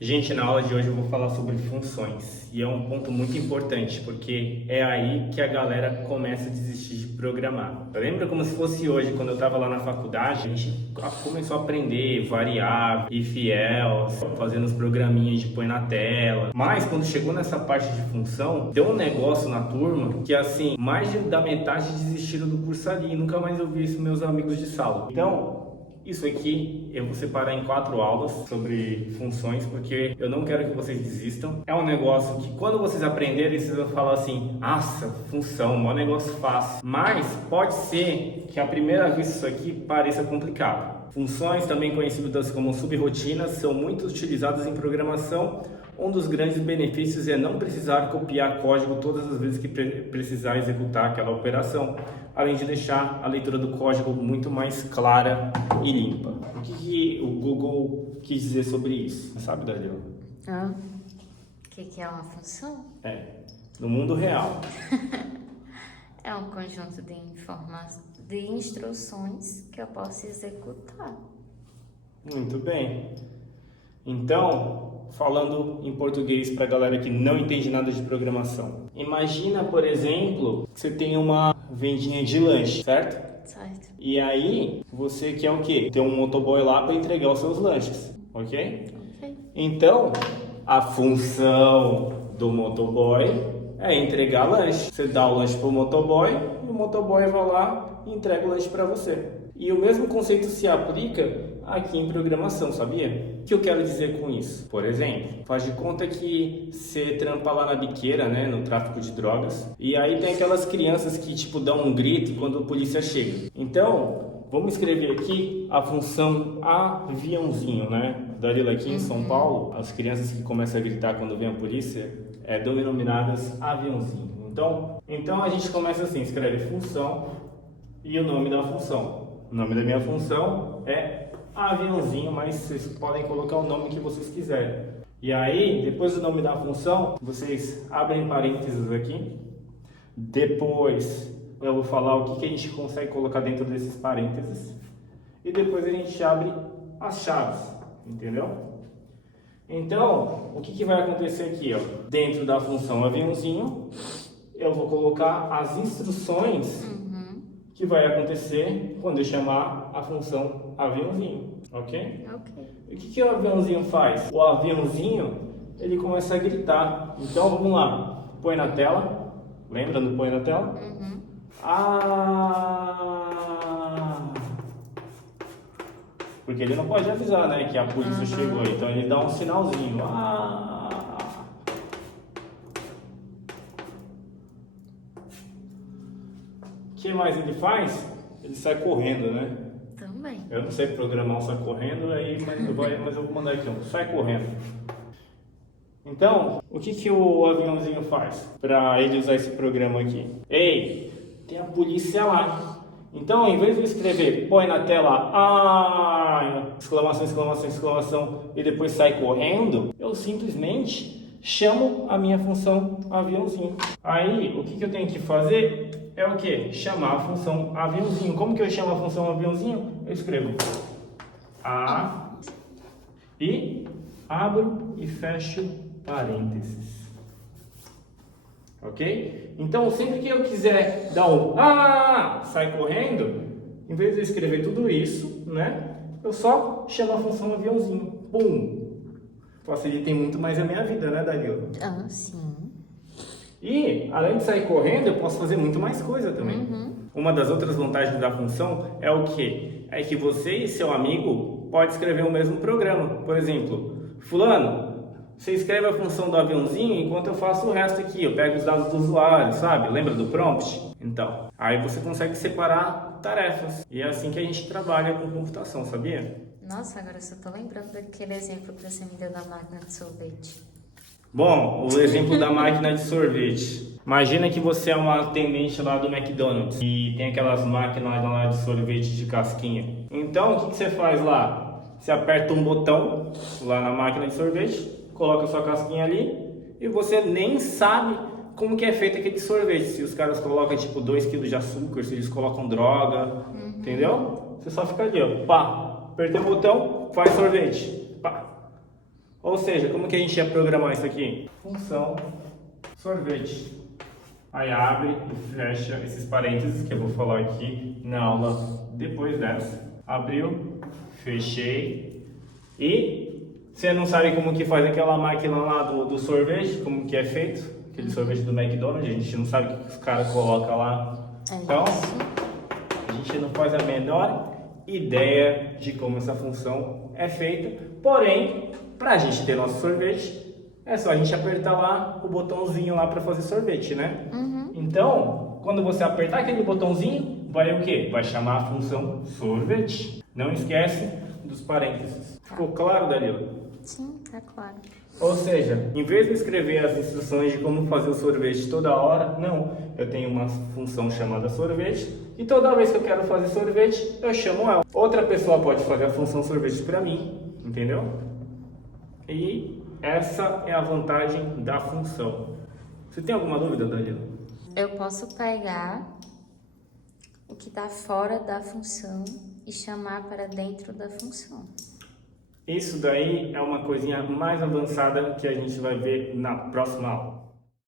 Gente, na aula de hoje eu vou falar sobre funções e é um ponto muito importante porque é aí que a galera começa a desistir de programar. Eu lembro como se fosse hoje, quando eu estava lá na faculdade, a gente começou a aprender variável, if else, fazendo os programinhas de põe na tela. Mas quando chegou nessa parte de função, deu um negócio na turma que assim, da metade desistiram do curso ali e nunca mais eu vi isso meus amigos de sala. Então, isso aqui eu vou separar em 4 aulas sobre funções, porque eu não quero que vocês desistam. É um negócio que quando vocês aprenderem, vocês vão falar assim, nossa, função, um negócio fácil. Mas pode ser que à primeira vista isso aqui pareça complicado. Funções, também conhecidas como subrotinas, são muito utilizadas em programação. Um dos grandes benefícios é não precisar copiar código todas as vezes que precisar executar aquela operação, além de deixar a leitura do código muito mais clara e limpa. O que o Google quis dizer sobre isso? Sabe, Daniel? O que é uma função? No mundo real. É um conjunto de instruções que eu posso executar. Muito bem. Então, falando em português para a galera que não entende nada de programação. Imagina, por exemplo, que você tem uma vendinha de lanche, certo? Certo. E aí, você quer o quê? Ter um motoboy lá para entregar os seus lanches, ok? Ok. Então, a função do motoboy é entregar lanche. Você dá o lanche pro motoboy e o motoboy vai lá e entrega o lanche para você. E o mesmo conceito se aplica aqui em programação, sabia? O que eu quero dizer com isso? Por exemplo, faz de conta que você trampa lá na biqueira, né, no tráfico de drogas, e aí tem aquelas crianças que tipo dão um grito quando a polícia chega. Então, vamos escrever aqui a função aviãozinho, né? Dalila, aqui em São Paulo, as crianças que começam a gritar quando vem a polícia denominadas aviãozinho. Então a gente começa assim, escreve função e o nome da função. O nome da minha função é aviãozinho, mas vocês podem colocar o nome que vocês quiserem. E aí, depois do nome da função, vocês abrem parênteses aqui. Depois eu vou falar o que a gente consegue colocar dentro desses parênteses. E depois a gente abre as chaves, entendeu? Então, o que vai acontecer aqui? Ó? Dentro da função aviãozinho, eu vou colocar as instruções que vai acontecer quando eu chamar a função aviãozinho, ok? Ok. E o que o aviãozinho faz? O aviãozinho, ele começa a gritar. Então, vamos lá. Põe na tela. Lembra do põe na tela? Porque ele não pode avisar, né, que a polícia chegou. Então, ele dá um sinalzinho. O que mais ele faz? Ele sai correndo, né? Também. Eu não sei programar um sai correndo, mas eu vou mandar aqui um sai correndo. Então, o que o aviãozinho faz para ele usar esse programa aqui? Ei, tem a polícia lá. Então, em vez de eu escrever põe na tela exclamação, exclamação, exclamação e depois sai correndo, eu simplesmente chamo a minha função aviãozinho. Aí, o que eu tenho que fazer é o que? Chamar a função aviãozinho. Como que eu chamo a função aviãozinho? Eu escrevo e abro e fecho parênteses. Ok? Então, sempre que eu quiser dar um sai correndo, em vez de eu escrever tudo isso, né? Eu só chamo a função aviãozinho. Pum! Facilita muito mais a minha vida, né, Danilo? Sim. E, além de sair correndo, eu posso fazer muito mais coisa também. Uma das outras vantagens da função é o quê? É que você e seu amigo podem escrever o mesmo programa. Por exemplo, fulano, você escreve a função do aviãozinho enquanto eu faço o resto aqui. Eu pego os dados do usuário, sabe? Lembra do prompt? Então, aí você consegue separar tarefas. E é assim que a gente trabalha com computação, sabia? Nossa, agora eu só tô lembrando daquele exemplo que você me deu da máquina de sorvete. Bom, o exemplo da máquina de sorvete. Imagina que você é uma atendente lá do McDonald's e tem aquelas máquinas lá de sorvete de casquinha. Então, o que você faz lá? Você aperta um botão lá na máquina de sorvete, coloca a sua casquinha ali e você nem sabe como que é feito aquele sorvete. Se os caras colocam tipo 2 kg de açúcar, se eles colocam droga, entendeu? Você só fica ali, ó, pá, apertei o botão, faz sorvete, pá. Ou seja, como que a gente ia programar isso aqui? Função sorvete. Aí abre e fecha esses parênteses que eu vou falar aqui na aula depois dessa. Abriu, fechei. E você não sabe como que faz aquela máquina lá do sorvete, como que é feito? Aquele sorvete do McDonald's, a gente não sabe o que os caras colocam lá. Então, a gente não faz a menor ideia de como essa função é feita. Porém, para a gente ter nosso sorvete, é só a gente apertar lá o botãozinho lá para fazer sorvete, né? Então, quando você apertar aquele botãozinho, vai o quê? Vai chamar a função sorvete. Não esquece dos parênteses. Ficou claro, Danilo? Sim, tá claro. Ou seja, em vez de escrever as instruções de como fazer o sorvete toda hora, não. Eu tenho uma função chamada sorvete e toda vez que eu quero fazer sorvete, eu chamo ela. Outra pessoa pode fazer a função sorvete para mim, entendeu? E essa é a vantagem da função. Você tem alguma dúvida, Danilo? Eu posso pegar o que está fora da função e chamar para dentro da função. Isso daí é uma coisinha mais avançada que a gente vai ver na próxima aula.